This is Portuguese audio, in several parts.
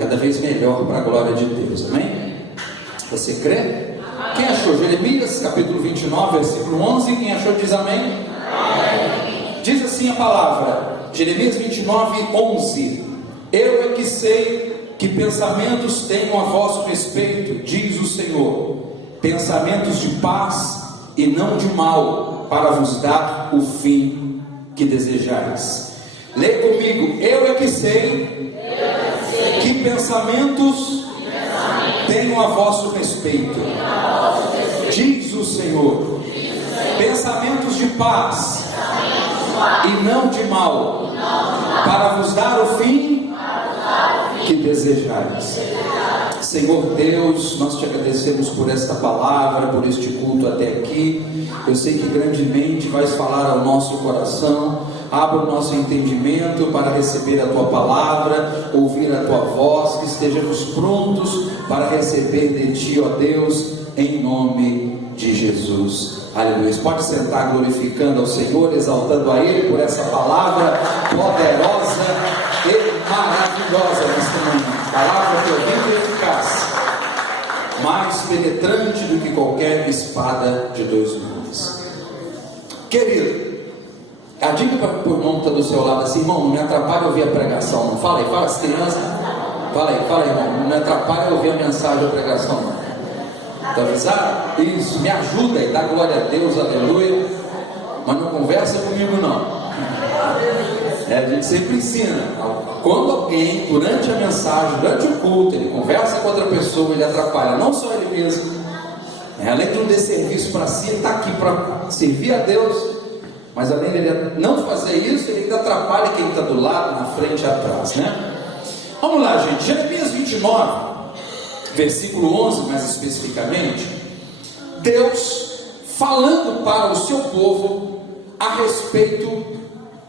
cada vez melhor para a glória de Deus, amém? Você crê? Quem achou? Jeremias capítulo 29, versículo 11, quem achou diz amém? Amém. Diz assim a palavra, Jeremias 29, 11: Eu é que sei que pensamentos tenho a vosso respeito, diz o Senhor, pensamentos de paz e não de mal, para vos dar o fim que desejais. Lê comigo, eu é que sei que pensamentos tenho a vosso respeito, diz o Senhor, pensamentos de paz e não de mal, para vos dar o fim que desejais. Senhor Deus, nós te agradecemos por esta palavra, por este culto até aqui. Eu sei que grandemente vais falar ao nosso coração. Abra o nosso entendimento para receber a tua palavra, ouvir a tua voz, que estejamos prontos para receber de ti, ó Deus, em nome de Jesus. Aleluia. Pode sentar glorificando ao Senhor, exaltando a Ele por essa palavra poderosa e maravilhosa nesta manhã. Palavra terrível e eficaz, mais penetrante do que qualquer espada de dois gumes. Querido, diga para o irmão que está do seu lado assim: irmão, não me atrapalha ouvir a pregação, não. Fala aí, fala as crianças. Fala aí, irmão, não me atrapalha ouvir a mensagem, a pregação, não. Está avisado? Isso, me ajuda aí, dá glória a Deus, aleluia. Mas não conversa comigo, não. A gente sempre ensina. Quando alguém, durante a mensagem, durante o culto, ele conversa com outra pessoa, ele atrapalha não só ele mesmo, além de um desserviço para si, ele está aqui para servir a Deus, mas além dele não fazer isso, ele ainda atrapalha quem está do lado, na frente e atrás, né? Vamos lá, gente. Jeremias 29, versículo 11, mais especificamente, Deus falando para o seu povo a respeito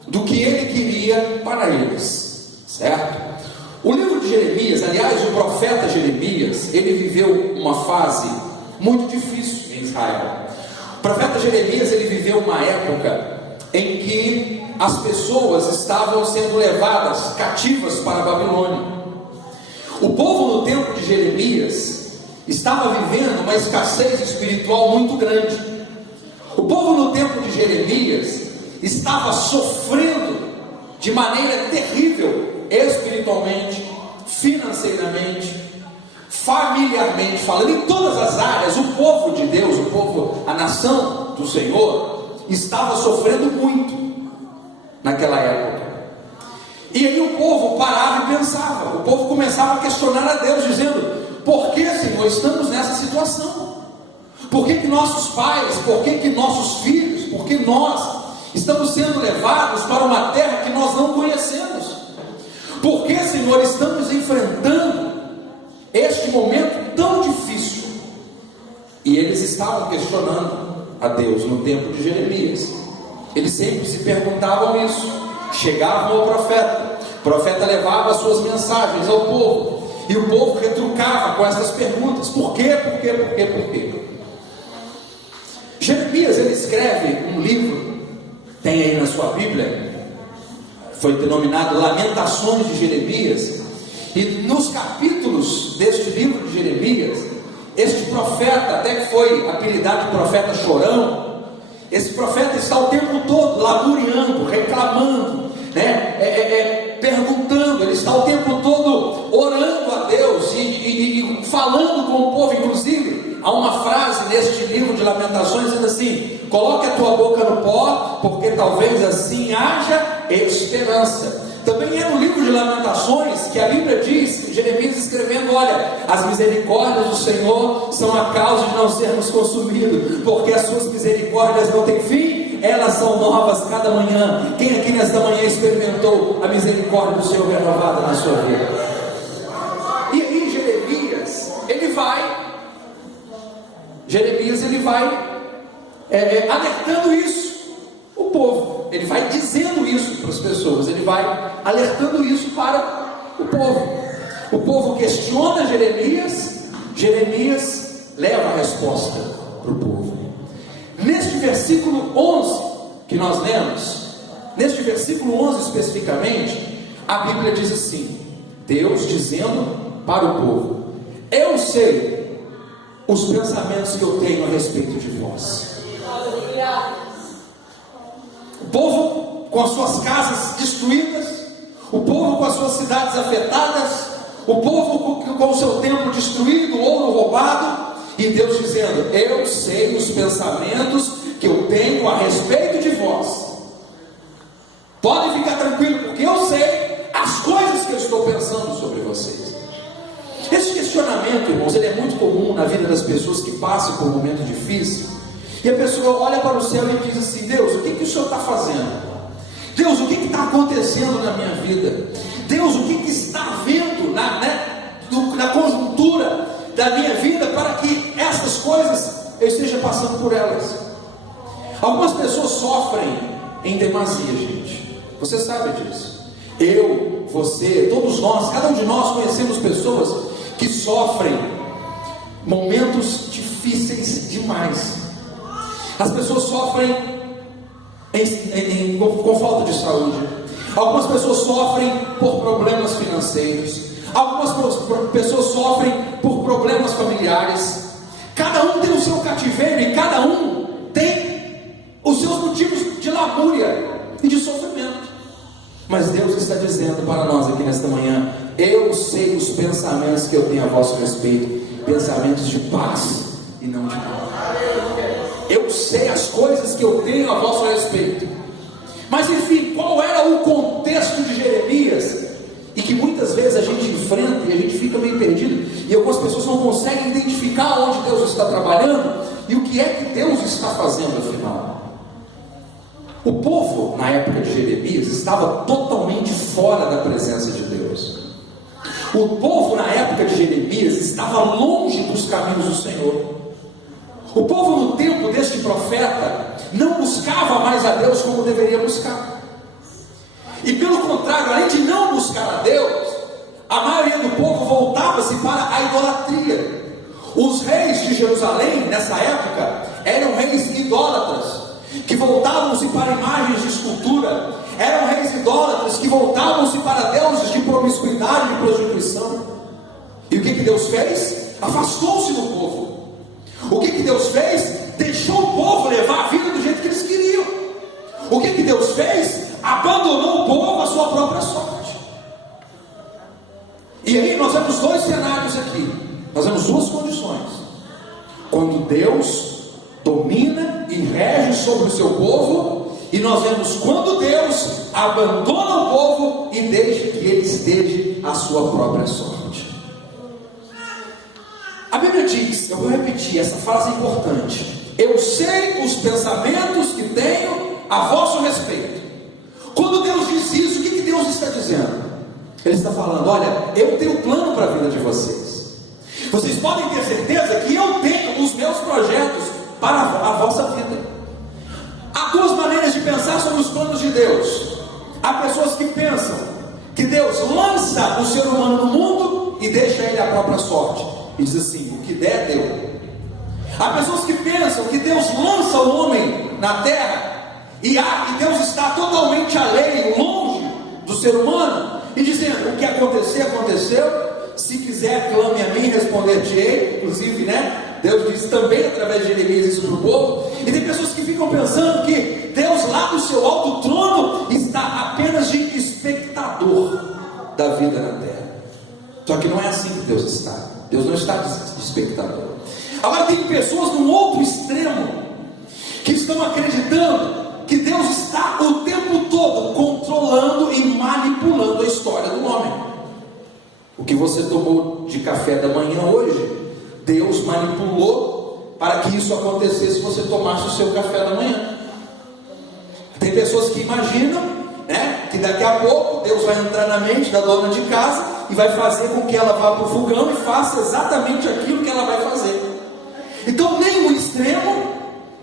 do que ele queria para eles, certo? O livro de Jeremias, aliás, o profeta Jeremias, ele viveu uma fase muito difícil em Israel. O profeta Jeremias, ele viveu uma época em que as pessoas estavam sendo levadas cativas para a Babilônia. O povo no tempo de Jeremias estava vivendo uma escassez espiritual muito grande. O povo no tempo de Jeremias estava sofrendo de maneira terrível, espiritualmente, financeiramente, familiarmente falando, em todas as áreas. O povo de Deus, a nação do Senhor, estava sofrendo muito naquela época. E aí o povo parava e pensava, o povo começava a questionar a Deus, dizendo: por que, Senhor, estamos nessa situação? Por que nossos pais, por que nossos filhos, por que nós estamos sendo levados para uma terra que nós não conhecemos? Por que, Senhor, estamos enfrentando este momento tão difícil? E eles estavam questionando a Deus no tempo de Jeremias. Eles sempre se perguntavam isso. Chegavam ao profeta, o profeta levava as suas mensagens ao povo, e o povo retrucava com essas perguntas: por quê, por quê, por quê, por quê? Jeremias, ele escreve um livro, tem aí na sua Bíblia, foi denominado Lamentações de Jeremias. E nos capítulos deste livro de Jeremias, este profeta, até que foi apelidado de profeta chorão, esse profeta está o tempo todo lamuriando, reclamando, perguntando. Ele está o tempo todo orando a Deus e falando com o povo. Inclusive, há uma frase neste livro de Lamentações dizendo assim: coloque a tua boca no pó, porque talvez assim haja esperança. Também é no livro de Lamentações que a Bíblia diz, Jeremias escrevendo: olha, as misericórdias do Senhor são a causa de não sermos consumidos, porque as suas misericórdias não têm fim, elas são novas cada manhã. Quem aqui nesta manhã experimentou a misericórdia do Senhor renovada na sua vida? E aí Jeremias ele vai alertando isso, o povo, ele vai dizendo isso para as pessoas, ele vai alertando isso para o povo. O povo questiona Jeremias, Jeremias leva a resposta para o povo. Neste versículo 11 que nós lemos, neste versículo 11 especificamente, a Bíblia diz assim: Deus dizendo para o povo: eu sei os pensamentos que eu tenho a respeito de vós. O povo com as suas casas destruídas, o povo com as suas cidades afetadas, o povo com o seu templo destruído, o ouro roubado, e Deus dizendo: eu sei os pensamentos que eu tenho a respeito de vós. Podem ficar tranquilos, porque eu sei as coisas que eu estou pensando sobre vocês. Esse questionamento, irmãos, ele é muito comum na vida das pessoas que passam por um momento difícil. E a pessoa olha para o céu e diz assim: Deus, o que o Senhor está fazendo? Deus, o que está acontecendo na minha vida? Deus, o que está havendo na conjuntura da minha vida para que essas coisas eu esteja passando por elas? Algumas pessoas sofrem em demasia, gente. Você sabe disso. Eu, você, todos nós, cada um de nós conhecemos pessoas que sofrem momentos difíceis demais. As pessoas sofrem com falta de saúde. Algumas pessoas sofrem por problemas financeiros. Algumas pessoas sofrem por problemas familiares. Cada um tem o seu cativeiro e cada um tem os seus motivos de lamúria e de sofrimento. Mas Deus está dizendo para nós aqui nesta manhã: eu sei os pensamentos que eu tenho a vosso respeito, pensamentos de paz e não de mal. Eu sei as coisas que eu tenho a vosso respeito. Mas enfim, qual era o contexto de Jeremias? E que muitas vezes a gente enfrenta e a gente fica meio perdido, e algumas pessoas não conseguem identificar onde Deus está trabalhando e o que é que Deus está fazendo afinal. O povo na época de Jeremias estava totalmente fora da presença de Deus. O povo na época de Jeremias estava longe dos caminhos do Senhor. O povo no tempo deste profeta não buscava mais a Deus como deveria buscar. E pelo contrário, além de não buscar a Deus, a maioria do povo voltava-se para a idolatria. Os reis de Jerusalém nessa época eram reis idólatras, que voltavam-se para imagens de escultura. Eram reis idólatras que voltavam-se para deuses de promiscuidade e de prostituição. E o que Deus fez? Afastou-se do povo. O que Deus fez? Deixou o povo levar a vida do jeito que eles queriam. O que Deus fez? Abandonou o povo à sua própria sorte. E aí nós vemos dois cenários aqui. Nós vemos duas condições. Quando Deus domina e rege sobre o seu povo, e nós vemos quando Deus abandona o povo e deixa que ele esteja à sua própria sorte. A Bíblia diz, eu vou repetir, essa frase é importante: eu sei os pensamentos que tenho a vosso respeito. Quando Deus diz isso, o que Deus está dizendo? Ele está falando: olha, eu tenho um plano para a vida de vocês. Vocês podem ter certeza que eu tenho os meus projetos para a vossa vida. Há duas maneiras de pensar sobre os planos de Deus. Há pessoas que pensam que Deus lança o ser humano no mundo e deixa ele à própria sorte, e diz assim: o que der, deu. Há pessoas que pensam que Deus lança o homem na terra e Deus está totalmente alheio, longe do ser humano, e dizendo: o que acontecer, aconteceu. Se quiser, clame a mim, responder-te-ei. Inclusive, Deus diz também através de Jeremias isso para o povo. E tem pessoas que ficam pensando que Deus lá do seu alto trono está apenas de espectador da vida na terra. Só que não é assim que Deus está. Deus não está de espectador. Agora tem pessoas no outro extremo que estão acreditando que Deus está o tempo todo controlando e manipulando a história do homem. O que você tomou de café da manhã hoje, Deus manipulou para que isso acontecesse se você tomasse o seu café da manhã. Tem pessoas que imaginam, que daqui a pouco Deus vai entrar na mente da dona de casa e vai fazer com que ela vá para o fogão e faça exatamente aquilo que ela vai fazer. Então nem um extremo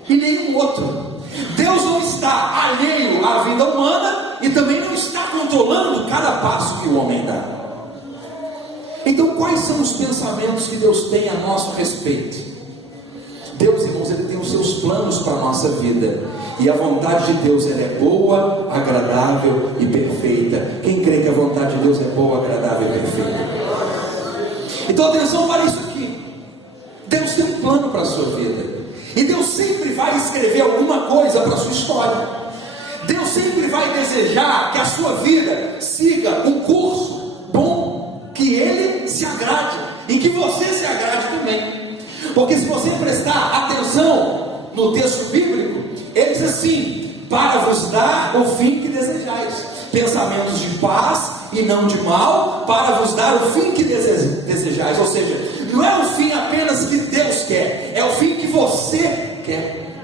e nem o outro. Deus não está alheio à vida humana e também não está controlando cada passo que o homem dá. Então quais são os pensamentos que Deus tem a nosso respeito? Deus, irmãos, Ele tem os seus planos para a nossa vida, e a vontade de Deus, ela é boa, agradável e perfeita. Quem crê que a vontade de Deus é boa, agradável e perfeita? Então atenção para isso aqui. Deus tem um plano para a sua vida, e Deus sempre vai escrever alguma coisa para a sua história. Deus sempre vai desejar que a sua vida siga um curso bom, que Ele se agrade, e que você se agrade também. Porque se você prestar atenção no texto bíblico, ele diz assim: para vos dar o fim que desejais, pensamentos de paz e não de mal, para vos dar o fim que desejais. Ou seja, não é o fim apenas que Deus quer, é o fim que você quer,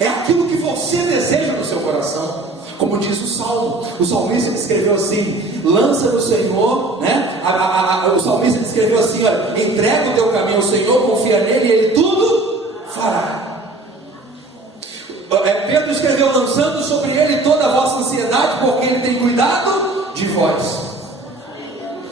é aquilo que você deseja no seu coração. Como diz o Salmo, o salmista escreveu assim: lança no Senhor, né? O salmista escreveu assim: olha, entrega o teu caminho ao Senhor, confia nele e Ele tudo fará. Pedro escreveu: lançando sobre Ele toda a vossa ansiedade, porque Ele tem cuidado de vós.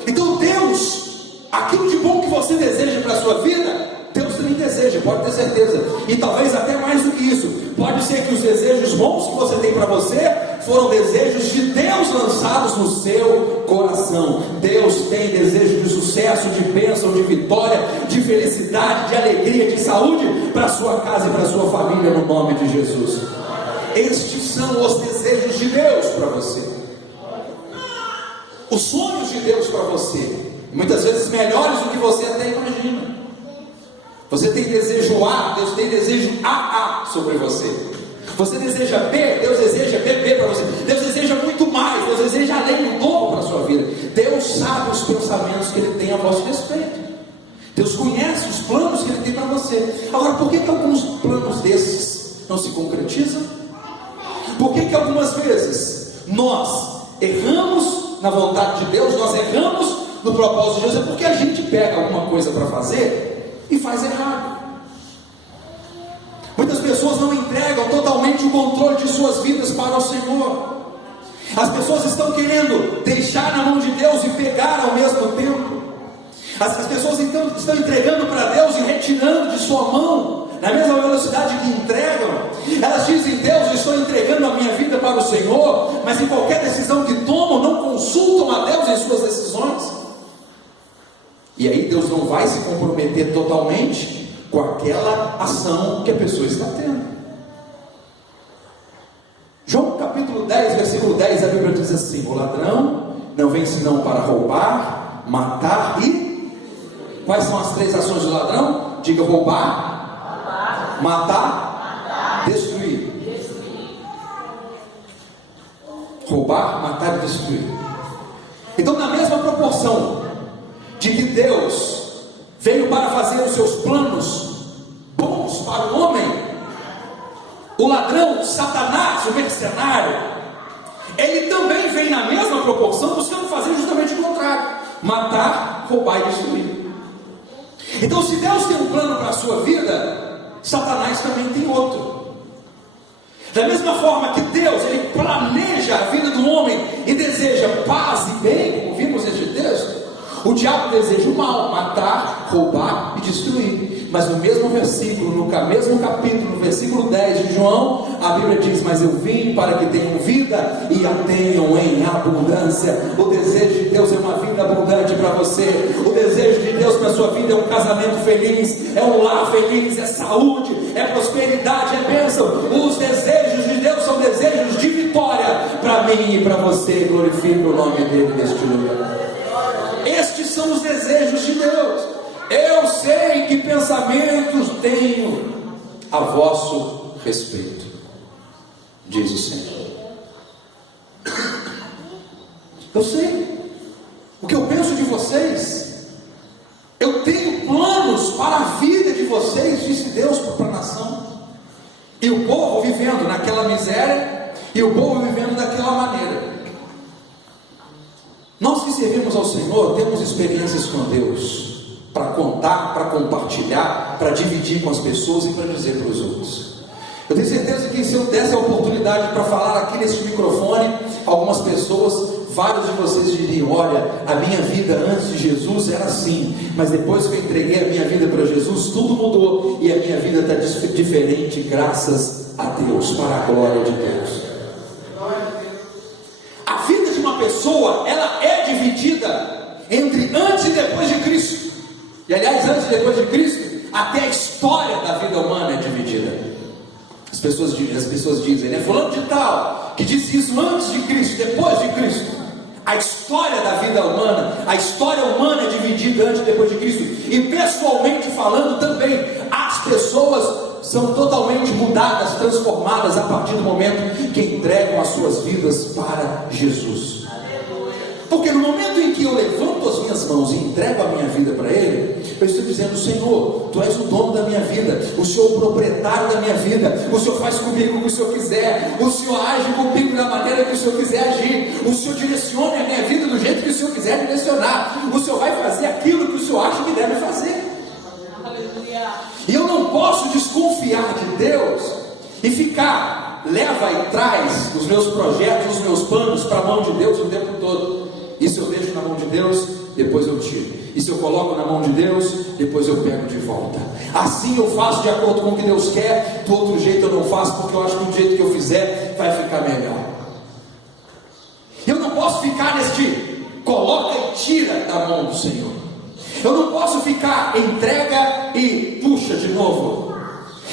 Então Deus, aquilo de bom que você deseja para a sua vida, Deus também deseja, pode ter certeza. E talvez até mais do que isso. Pode ser que os desejos bons que você tem para você foram desejos de Deus lançados no seu coração. Deus tem desejo de sucesso, de bênção, de vitória, de felicidade, de alegria, de saúde para a sua casa e para a sua família, no nome de Jesus. Estes são os desejos de Deus para você, os sonhos de Deus para você, muitas vezes melhores do que você até imagina. Você tem desejo A, Deus tem desejo AA sobre você. Você deseja B, Deus deseja BB para você. Deus deseja muito mais, Deus deseja além do dobro para a sua vida. Deus sabe os pensamentos que Ele tem a vosso respeito. Deus conhece os planos que Ele tem para você. Agora, por que alguns planos desses não se concretizam? Por que algumas vezes nós erramos na vontade de Deus, nós erramos no propósito de Deus? É porque a gente pega alguma coisa para fazer e faz errado. Muitas pessoas não entregam totalmente o controle de suas vidas para o Senhor. As pessoas estão querendo deixar na mão de Deus e pegar ao mesmo tempo. As pessoas então estão entregando para Deus e retirando de sua mão na mesma velocidade que entregam. Elas dizem: Deus, eu estou entregando a minha vida para o Senhor, mas em qualquer decisão que tomam, não consultam a Deus em suas decisões. E aí Deus não vai se comprometer totalmente com aquela ação que a pessoa está tendo. João capítulo 10, versículo 10, a Bíblia diz assim: o ladrão não vem senão para roubar, matar e... Quais são as três ações do ladrão? Diga: roubar, matar, destruir. Roubar, matar e destruir. Então, na mesma proporção de que Deus veio para fazer os seus planos bons para o homem, o ladrão, Satanás, o mercenário, ele também vem na mesma proporção buscando fazer justamente o contrário: matar, roubar e destruir. Então, se Deus tem um plano para a sua vida, Satanás também tem outro. Da mesma forma que Deus, Ele planeja a vida do homem e deseja paz e bem, como vimos neste texto, o diabo deseja o mal: matar, roubar e destruir. Mas no mesmo versículo, no mesmo capítulo, no versículo 10 de João, a Bíblia diz: mas eu vim para que tenham vida e a tenham em abundância. O desejo de Deus é uma vida abundante para você. O desejo de Deus para a sua vida é um casamento feliz, é um lar feliz, é saúde, é prosperidade, é bênção. Os desejos de Deus são desejos de vitória para mim e para você. Glorifique o nome dele neste lugar. Estes são os desejos de Deus. Eu sei que pensamentos tenho a vosso respeito, diz o Senhor. Eu sei o que eu penso de vocês. Eu tenho planos para a vida de vocês, disse Deus para a nação. E o povo vivendo naquela miséria, e o povo vivendo daquela maneira. Nós que servimos ao Senhor temos experiências com Deus para contar, para compartilhar, para dividir com as pessoas e para dizer para os outros. Eu tenho certeza que se eu desse a oportunidade para falar aqui nesse microfone, algumas pessoas, vários de vocês diriam: olha, a minha vida antes de Jesus era assim, mas depois que eu entreguei a minha vida para Jesus, tudo mudou e a minha vida está diferente, graças a Deus, para a glória de Deus. A vida de uma pessoa, ela é dividida entre antes e depois de Cristo E aliás, antes e depois de Cristo, até a história da vida humana é dividida. As pessoas dizem, né? Fulano de tal, que disse isso antes de Cristo, depois de Cristo. A história da vida humana, a história humana é dividida antes e depois de Cristo. E pessoalmente falando também, as pessoas são totalmente mudadas, transformadas a partir do momento que entregam as suas vidas para Jesus. Porque no momento em que eu levanto as minhas mãos e entrego a minha vida para Ele, eu estou dizendo: Senhor, Tu és o dono da minha vida, o Senhor é o proprietário da minha vida, o Senhor faz comigo o que o Senhor quiser, o Senhor age comigo da maneira que o Senhor quiser agir, o Senhor direciona a minha vida do jeito que o Senhor quiser direcionar, o Senhor vai fazer aquilo que o Senhor acha que deve fazer. E eu não posso desconfiar de Deus e ficar leva e traz os meus projetos, os meus planos para a mão de Deus o tempo todo. Isso eu deixo na mão de Deus, depois eu tiro. Isso eu coloco na mão de Deus, depois eu pego de volta. Assim eu faço de acordo com o que Deus quer, do outro jeito eu não faço, porque eu acho que do jeito que eu fizer vai ficar melhor. Eu não posso ficar neste coloca e tira da mão do Senhor. Eu não posso ficar entrega e puxa de novo.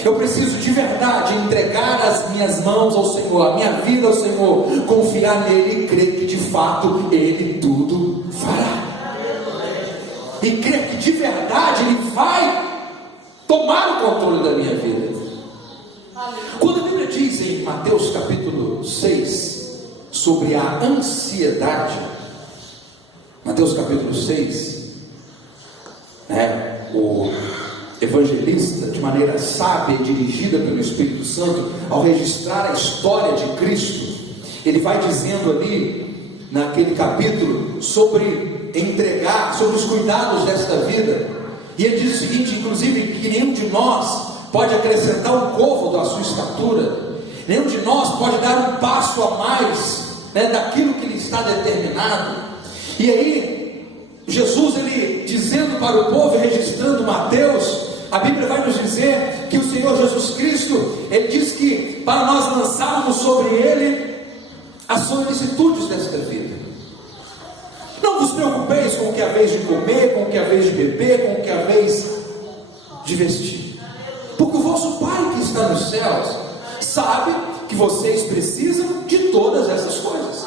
Eu preciso de verdade entregar as minhas mãos ao Senhor, a minha vida ao Senhor, confiar nele e crer que de fato Ele tudo fará. E crer que de verdade Ele vai tomar o controle da minha vida. Quando a Bíblia diz em Mateus capítulo 6 sobre a ansiedade, Mateus capítulo 6, o evangelista, de maneira sábia e dirigida pelo Espírito Santo, ao registrar a história de Cristo, ele vai dizendo ali, naquele capítulo, sobre entregar, sobre os cuidados desta vida. E ele diz o seguinte, inclusive, que nenhum de nós pode acrescentar um côvado à sua estatura, nenhum de nós pode dar um passo a mais, daquilo que lhe está determinado. E aí, Jesus, ele dizendo para o povo, registrando Mateus, a Bíblia vai nos dizer que o Senhor Jesus Cristo, Ele diz que para nós lançarmos sobre Ele as solicitudes desta vida. Não vos preocupeis com o que é a vez de comer, com o que é a vez de beber, com o que é a vez de vestir, porque o vosso Pai que está nos céus sabe que vocês precisam de todas essas coisas.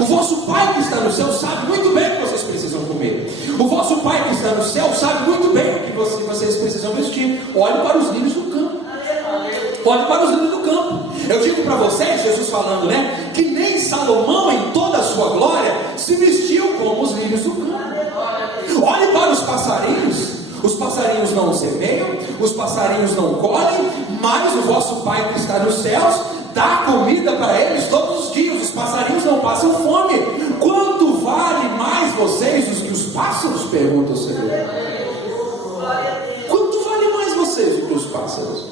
O vosso Pai que está no céu sabe muito bem o que vocês precisam comer. O vosso Pai que está no céu sabe muito bem o que vocês precisam vestir. Olhe para os lírios do campo. Olhe para os lírios do campo. Eu digo para vocês, Jesus falando, que nem Salomão em toda a sua glória se vestiu como os lírios do campo. Olhe para os passarinhos. Os passarinhos não semeiam, os passarinhos não colhem, mas o vosso Pai que está nos céus dá comida para eles todos os dias. Os passarinhos não passam fome. Quanto vale mais vocês do que os pássaros? Pergunta o Senhor. Quanto vale mais vocês do que os pássaros?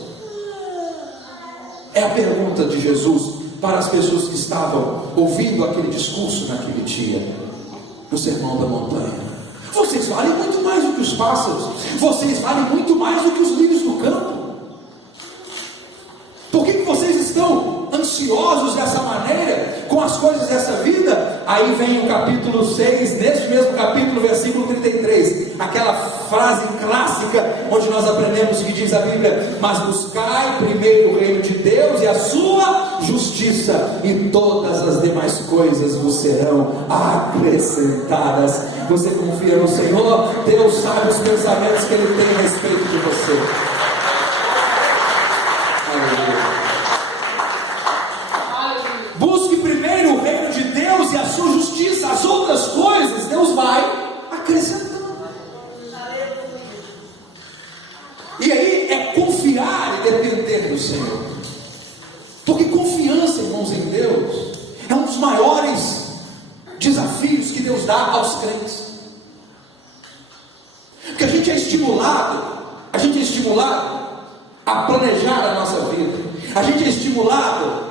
É a pergunta de Jesus para as pessoas que estavam ouvindo aquele discurso naquele dia, no Sermão da Montanha. Vocês valem muito mais do que os pássaros. Vocês valem muito mais do que os lírios do campo. Por que vocês estão ansiosos dessa maneira com as coisas dessa vida? Aí vem o capítulo 6, neste mesmo capítulo, versículo 33, aquela frase clássica onde nós aprendemos que diz a Bíblia: mas buscai primeiro o reino de Deus e a sua justiça, e todas as demais coisas vos serão acrescentadas. Você confia no Senhor? Deus sabe os pensamentos que Ele tem a respeito de você. Busque primeiro o reino de Deus e a sua justiça. As outras coisas Deus vai acrescentando. E aí é confiar e depender do Senhor. Porque confiança, irmãos, em Deus é um dos maiores desafios que Deus dá aos crentes. Porque a gente é estimulado a planejar a nossa vida. A gente é estimulado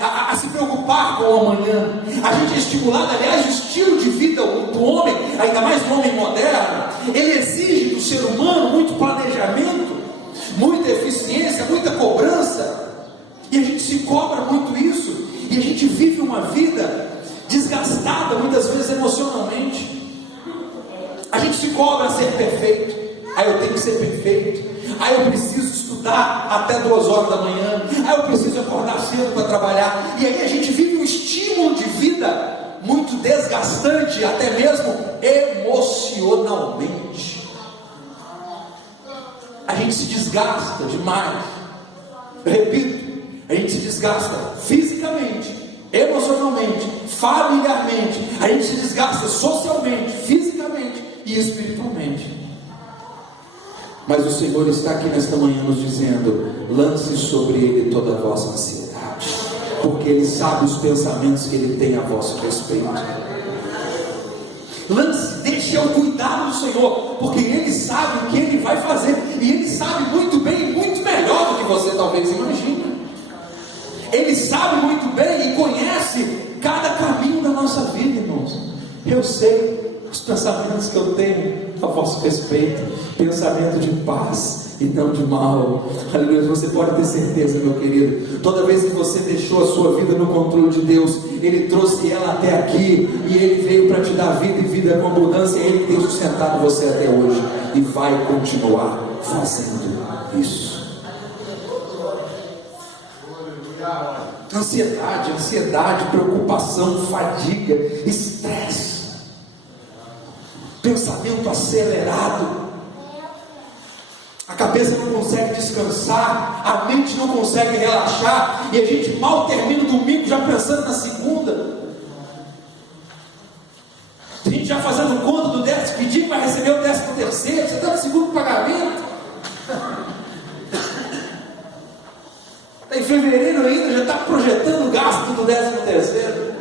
a se preocupar com o amanhã. A gente é estimulado, aliás, o estilo de vida do homem, ainda mais do homem moderno, ele exige do ser humano muito planejamento, muita eficiência, muita cobrança, e a gente se cobra muito isso, e a gente vive uma vida desgastada, muitas vezes emocionalmente. A gente se cobra a ser perfeito, Aí eu tenho que ser perfeito. Aí eu preciso estudar até 2 horas da manhã. Aí eu preciso acordar cedo para trabalhar. E aí a gente vive um estímulo de vida muito desgastante, até mesmo emocionalmente. A gente se desgasta demais. Eu repito, a gente se desgasta fisicamente, emocionalmente, familiarmente. A gente se desgasta socialmente, fisicamente e espiritualmente. Mas o Senhor está aqui nesta manhã nos dizendo: lance sobre Ele toda a vossa ansiedade, porque Ele sabe os pensamentos que Ele tem a vosso respeito. Lance, deixe ao cuidado do Senhor, porque Ele sabe o que Ele vai fazer, e Ele sabe muito bem, muito melhor do que você talvez imagine. Ele sabe muito bem e conhece cada caminho da nossa vida, irmãos. Eu sei os pensamentos que eu tenho a vosso respeito, pensamento de paz e não de mal. Aleluia. Você pode ter certeza, meu querido, toda vez que você deixou a sua vida no controle de Deus, Ele trouxe ela até aqui, e Ele veio para te dar vida e vida com abundância. Ele tem sustentado você até hoje e vai continuar fazendo isso. Ansiedade, preocupação, fadiga, estresse, pensamento acelerado, a cabeça não consegue descansar, a mente não consegue relaxar, e a gente mal termina o domingo já pensando na segunda. A gente já fazendo conta do 10º dia que vai receber o 13º, você está no segundo pagamento. Em fevereiro ainda já está projetando o gasto do 13º.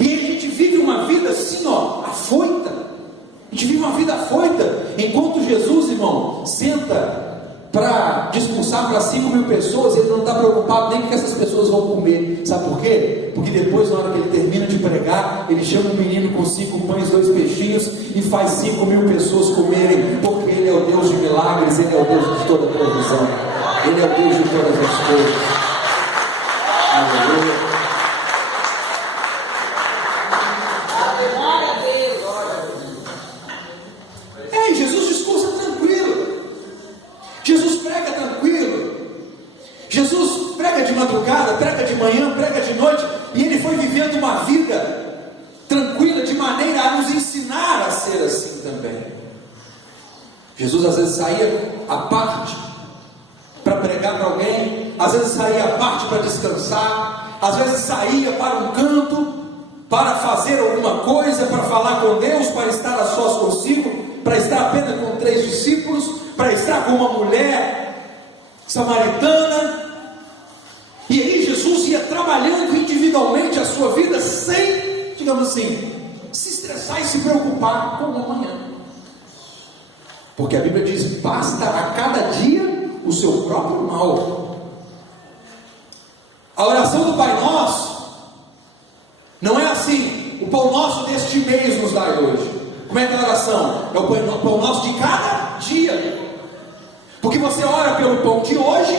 E a gente vive uma vida assim, afoita. A gente vive uma vida afoita, enquanto Jesus, irmão, senta para discursar para 5.000 pessoas, ele não está preocupado nem que essas pessoas vão comer. Sabe por quê? Porque depois, na hora que ele termina de pregar, ele chama um menino com 5 pães e 2 peixinhos e faz 5.000 pessoas comerem, porque Ele é o Deus de milagres, Ele é o Deus de toda provisão, Ele é o Deus de todas as coisas. Aleluia. Jesus discursa tranquilo, Jesus prega tranquilo, Jesus prega de madrugada, prega de manhã, prega de noite, e Ele foi vivendo uma vida tranquila, de maneira a nos ensinar a ser assim também. Jesus às vezes saía à parte para pregar para alguém, às vezes saía à parte para descansar, às vezes saía para um canto para fazer alguma coisa, para falar com Deus, para estar a sós consigo, para estar apenas com 3 discípulos, para estar com uma mulher samaritana. E aí Jesus ia trabalhando individualmente a sua vida sem, digamos assim, se estressar e se preocupar com o amanhã, porque a Bíblia diz: basta a cada dia o seu próprio mal. A oração do Pai Nosso não é assim: o pão nosso deste mês nos dai hoje. Como é que é a oração? É o pão nosso de cada dia. Porque você ora pelo pão de hoje,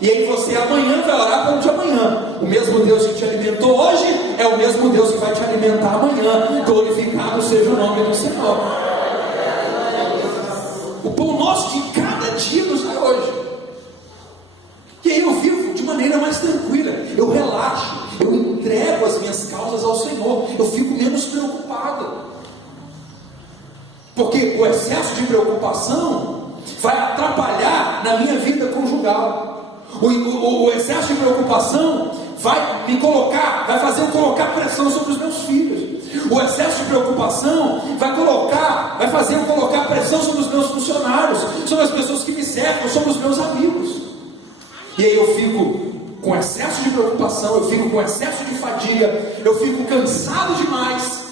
e aí você amanhã vai orar pelo de amanhã. O mesmo Deus que te alimentou hoje é o mesmo Deus que vai te alimentar amanhã. Glorificado seja o nome do Senhor. O pão nosso de cada dia nos dá hoje. E aí eu vivo de maneira mais tranquila, eu relaxo, eu entrego as minhas causas ao Senhor, eu fico menos preocupado. Porque o excesso de preocupação vai atrapalhar na minha vida conjugal. O excesso de preocupação vai me colocar, vai fazer eu colocar pressão sobre os meus filhos. O excesso de preocupação vai fazer eu colocar pressão sobre os meus funcionários, sobre as pessoas que me cercam, sobre os meus amigos. E aí eu fico com excesso de preocupação, eu fico com excesso de fadiga, eu fico cansado demais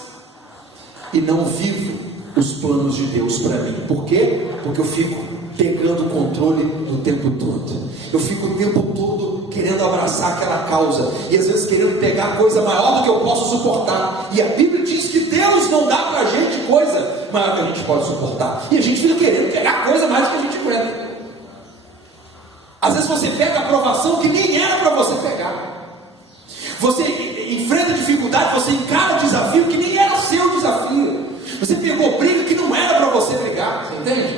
e não vivo os planos de Deus para mim. Por quê? Porque eu fico pegando o controle o tempo todo. Eu fico o tempo todo querendo abraçar aquela causa, e às vezes querendo pegar coisa maior do que eu posso suportar. E a Bíblia diz que Deus não dá para a gente coisa maior que a gente pode suportar, e a gente fica querendo pegar coisa mais do que a gente aguenta. Às vezes você pega aprovação que nem era para você pegar. Você enfrenta dificuldade, você encara desafio que nem era seu desafio. Você pegou briga que não era para você brigar, você entende?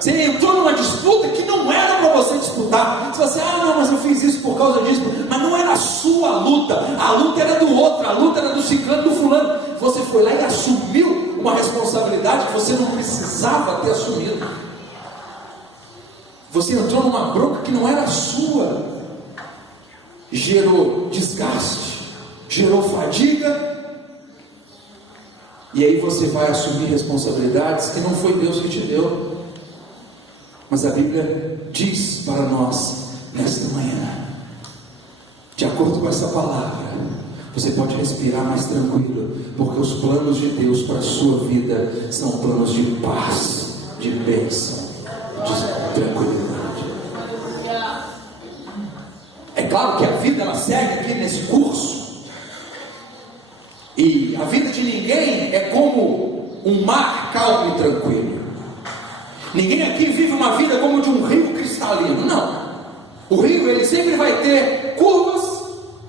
Você entrou numa disputa que não era para você disputar. Se você, não, mas eu fiz isso por causa disso, mas não era a sua luta, a luta era do outro, a luta era do ciclano, do fulano. Você foi lá e assumiu uma responsabilidade que você não precisava ter assumido. Você entrou numa bronca que não era sua, gerou desgaste, gerou fadiga, e aí você vai assumir responsabilidades que não foi Deus que te deu. Mas a Bíblia diz para nós nesta manhã, de acordo com essa palavra, você pode respirar mais tranquilo, porque os planos de Deus para a sua vida são planos de paz, de bênção, de tranquilidade. É claro que a vida ela segue aqui nesse curso, e a vida de ninguém é como um mar calmo e tranquilo. Ninguém aqui vive uma vida como de um rio cristalino, não. O rio ele sempre vai ter curvas,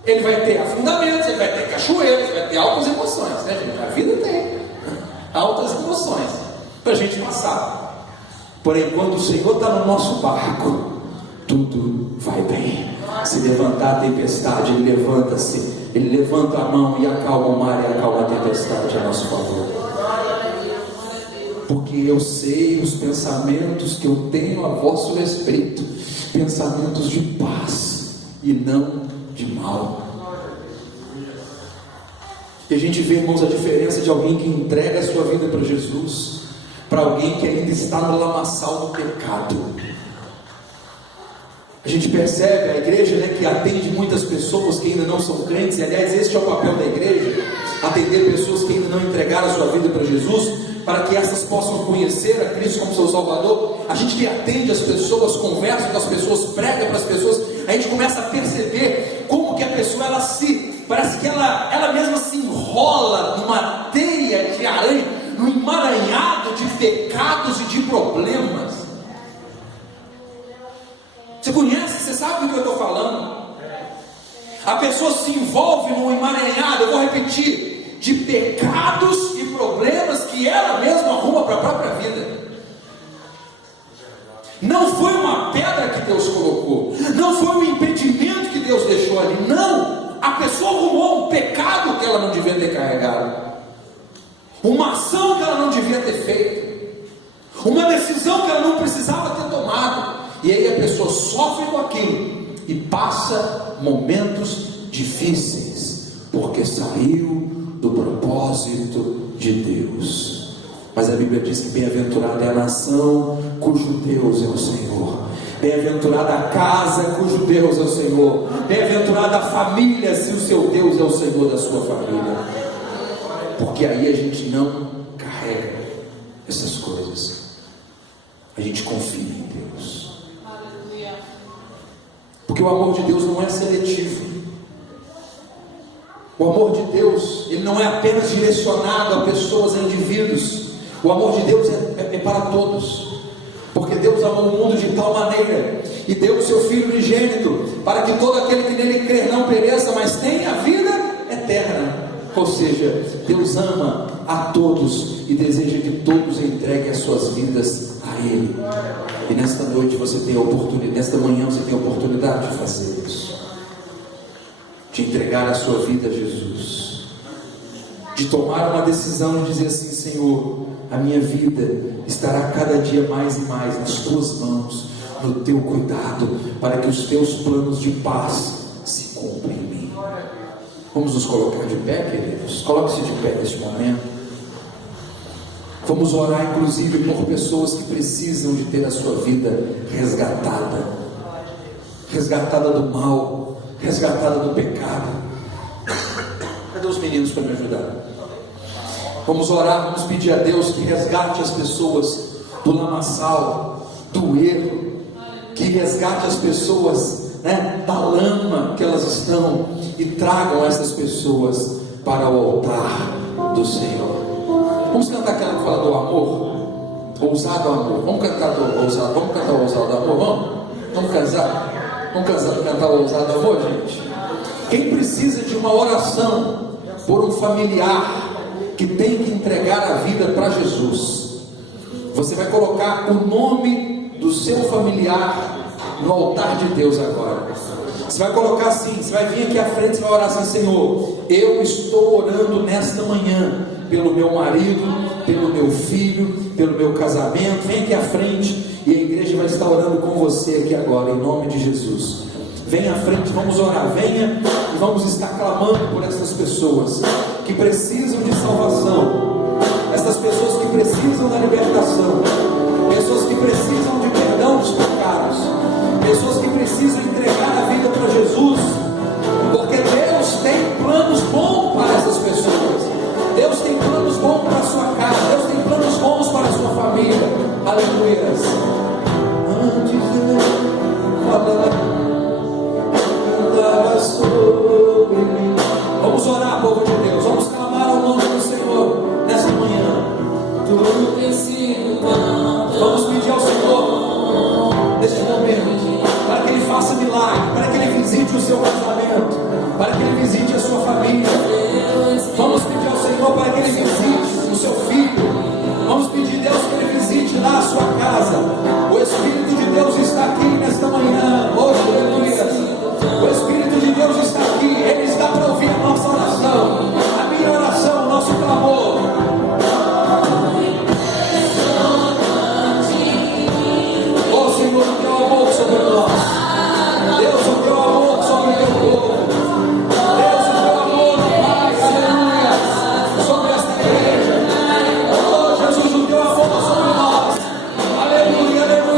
ele vai ter afundamentos, ele vai ter cachoeiras, vai ter altas emoções, né, gente? A vida tem altas emoções para a gente passar. Porém, quando o Senhor está no nosso barco, tudo vai bem. Se levantar a tempestade, Ele levanta-se, Ele levanta a mão e acalma o mar e acalma a tempestade a nosso favor. Porque eu sei os pensamentos que eu tenho a vosso respeito, pensamentos de paz e não de mal. E a gente vê, irmãos, a diferença de alguém que entrega a sua vida para Jesus, para alguém que ainda está no lamaçal do pecado. A gente percebe a igreja, né, que atende muitas pessoas que ainda não são crentes, e aliás este é o papel da igreja, atender pessoas que ainda não entregaram a sua vida para Jesus, para que essas possam conhecer a Cristo como seu Salvador. A gente que atende as pessoas, conversa com as pessoas, prega para as pessoas, a gente começa a perceber como que a pessoa, parece que ela mesma se enrola numa teia de aranha, num emaranhado de pecados e de problemas. Você conhece, você sabe do que eu estou falando. A pessoa se envolve num emaranhado, eu vou repetir, de pecados e problemas que ela mesma arruma para a própria vida. Não foi uma pedra que Deus colocou, não foi um impedimento que Deus deixou ali, não. A pessoa arrumou um pecado que ela não devia ter carregado, uma ação que ela não devia ter feito, uma decisão que ela não precisava ter tomado. E aí a pessoa sofre com aquilo e passa momentos difíceis, porque saiu do propósito de Deus. Mas a Bíblia diz que bem-aventurada é a nação cujo Deus é o Senhor. Bem-aventurada a casa cujo Deus é o Senhor. Bem-aventurada a família se o seu Deus é o Senhor da sua família. Porque aí a gente não carrega essas coisas, a gente confia em Deus. Porque o amor de Deus não é seletivo. O amor de Deus, ele não é apenas direcionado a pessoas, a indivíduos. O amor de Deus é para todos. Porque Deus amou o mundo de tal maneira e deu o seu Filho unigênito, para que todo aquele que nele crer não pereça, mas tenha a vida eterna. Ou seja, Deus ama a todos e deseja que todos entreguem as suas vidas a Ele. E nesta noite você tem a oportunidade, nesta manhã você tem a oportunidade de fazer isso, de entregar a sua vida a Jesus, de tomar uma decisão de dizer assim: Senhor, a minha vida estará cada dia mais e mais nas tuas mãos, no teu cuidado, para que os teus planos de paz se cumpram em mim. Vamos nos colocar de pé, queridos? Coloque-se de pé neste momento. Vamos orar inclusive por pessoas que precisam de ter a sua vida resgatada, resgatada do mal, resgatada do pecado. Cadê os meninos para me ajudar? Vamos orar, vamos pedir a Deus que resgate as pessoas do lamaçal, do erro, que resgate as pessoas, né, da lama que elas estão, e tragam essas pessoas para o altar do Senhor. Vamos cantar aquela que fala do amor, ousado amor. Vamos cantar o ousado, vamos cantar o ousado amor, vamos cantar o ousado amor, gente. Quem precisa de uma oração por um familiar que tem que entregar a vida para Jesus, Você vai colocar o nome do seu familiar no altar de Deus agora. Você vai colocar assim, você vai vir aqui à frente e vai orar assim: Senhor, eu estou orando nesta manhã pelo meu marido, pelo meu filho, pelo meu casamento. Vem aqui à frente e a igreja vai estar orando com você aqui agora, em nome de Jesus. Venha à frente, vamos orar, venha e vamos estar clamando por essas pessoas que precisam de salvação, essas pessoas que precisam da libertação, pessoas que precisam de perdão dos pecados, pessoas que precisam entregar a vida para Jesus, porque Deus tem planos bons para essas pessoas. Deus tem planos bons para a sua casa, Deus tem planos bons para a sua família. Aleluia. Antes de falar, sobre mim. Vamos orar, povo de Deus. Vamos clamar ao nome do Senhor nessa manhã. Tudo tem sido bom. Vamos pedir ao Senhor neste momento para que Ele faça milagre, para que Ele visite o seu casamento, para que Ele visite a sua família,